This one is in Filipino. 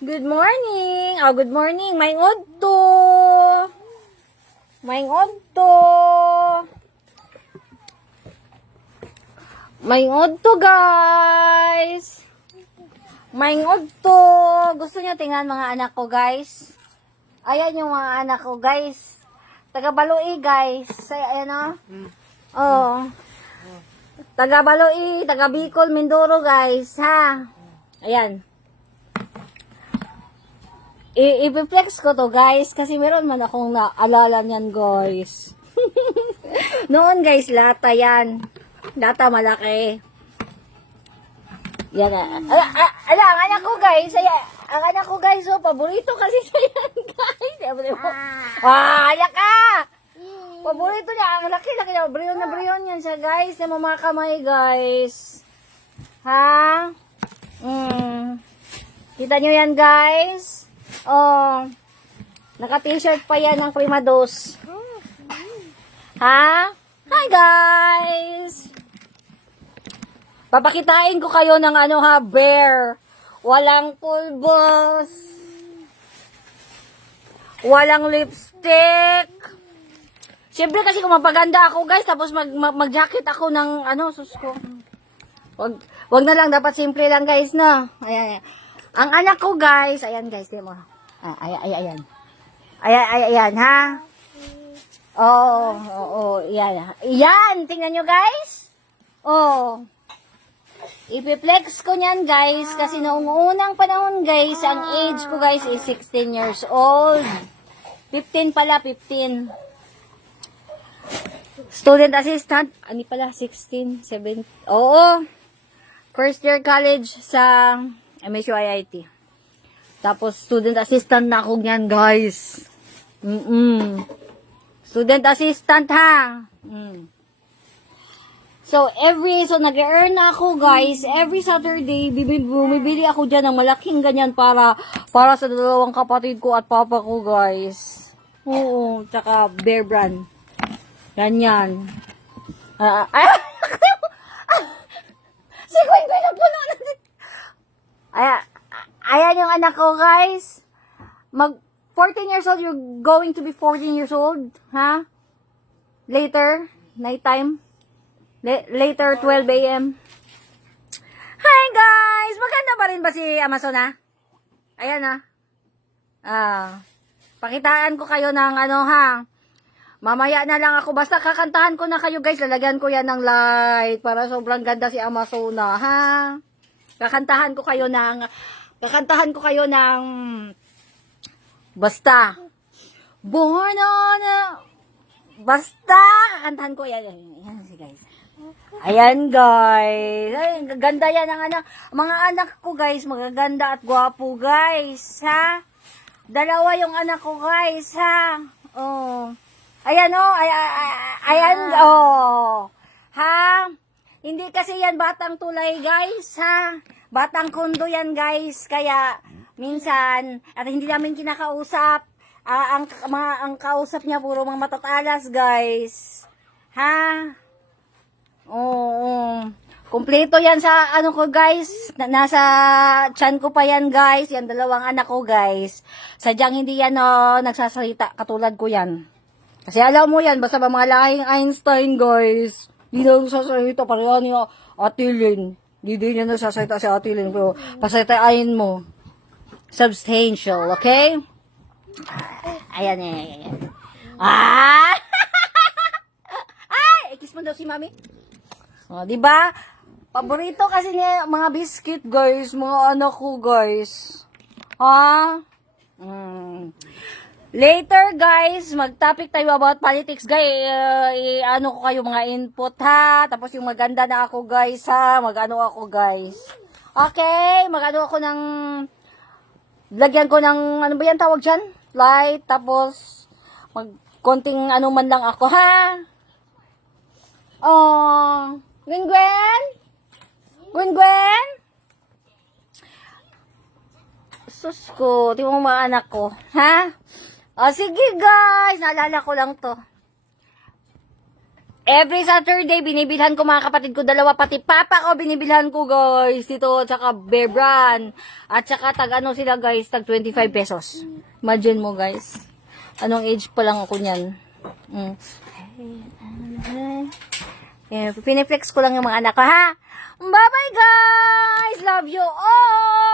Good morning. Oh, good morning. May udto. May udto. May udto, guys. May udto. Gusto niyo tingnan mga anak ko, guys? Ayan yung mga anak ko, guys. Taga Baloi, guys. Ayan, oh. Oh. Taga Baloi, taga Bicol, Mindoro, guys, ha. Ayan. I-flex ko to, guys, kasi meron man akong naalala niyan, guys. Noon, guys, lata yan. Lata malaki. Yan, ala, ang anak ko, guys, ang anak ko, guys, oh, paborito kasi sa yan, guys. Ayak ka! Paborito niya, ang laki-laki na, briyon yan siya, guys, na mga kamay, guys. Ha? Kita nyo yan, guys? Oh, naka-t-shirt pa yan ng Primados. Ha? Hi, guys! Papakitain ko kayo ng ano ha, bear. Walang pulbos. Walang lipstick. Siyempre kasi kung mapaganda ako, guys, tapos mag-jacket ako ng ano, sus ko. Wag na lang, dapat simple lang, guys, na. Ayan. Ang anak ko, guys, ayan, guys, di mo. Ayan. Ayan, ha? Oo, yan. Yan, tingnan nyo, guys. Oh. Ipiplex ko niyan, guys, kasi noong unang panahon, guys, ang age ko, guys, is 16 years old. 15 pala, 15. Student assistant, ani pala, 16, 17. Oo. First year college sa MSU IIT. Tapos, student assistant na ako niyan, guys. Student assistant, ha? So, nag-earn na ako, guys. Every Saturday, bumibili ako dyan ng malaking ganyan para sa dalawang kapatid ko at papa ko, guys. Oo, tsaka Bear Brand. Ganyan. Si Gwen na puno na. Ayan yung anak ko, guys. 14 years old, you're going to be 14 years old. Ha? Later, nighttime. Later, 12 a.m. Hi, guys! Maganda pa rin ba si Amazon, ha? Ayan, ha? Pakitaan ko kayo ng ano, ha? Mamaya na lang ako. Basta kakantahan ko na kayo, guys. Lalagyan ko yan ng light para sobrang ganda si Amazona, ha? Kakantahan ko kayo ng basta. Born on a... Basta. Kakantahan ko yan. Yan si guys. Ayan, guys. Ay, ganda yan ang anak. Mga anak ko, guys. Magaganda at gwapo, guys. Ha? Dalawa yung anak ko, guys. Ha? Oh. Ayan, oh. Ayan, oh. Ha? Hindi kasi yan batang tulay, guys. Ha? Batang kondo yan, guys. Kaya, minsan, at hindi namin kinakausap. Ang kausap niya, puro mga matatalas, guys. Ha? Oo. Kompleto yan sa, ano ko, guys. Nasa tiyan ko pa yan, guys. Yan, dalawang anak ko, guys. Sadyang hindi yan, nagsasalita. Katulad ko yan. Kasi alam mo yan, basta ba mga lahing Einstein, guys. Hindi na nagsasalita. Pareho ni Ate Lynn. Hindi din niya nagsasalita si Ate Lynn. Pero pasalitain mo. Substantial, okay? Ayan. Ay! Kiss mo daw si Mami. O, diba? Paborito kasi niya mga biscuit, guys. Mga anak ko, guys. Ha? Later, guys, mag-topic tayo about politics, guys. Ano ko kayo mga input, ha? Tapos yung maganda na ako, guys, ha? Mag-ano ako, guys. Okay? Mag-ano ako ng... Lagyan ko ng... Ano ba yan tawag dyan? Light. Tapos, konting ano man lang ako, ha? Oh... Gwen? Sus ko, di mo mga anak ko, ha? O, sige guys, naalala ko lang to. Every Saturday, binibilhan ko mga kapatid ko, dalawa, pati papa ko, binibilhan ko, guys. Dito, tsaka Bear Brand. At tsaka, tag-ano sila, guys, tag 25 pesos. Imagine mo, guys. Anong age pa lang ako niyan. Piniflex ko lang yung mga anak ko, ha? Bye-bye, guys! Love you all!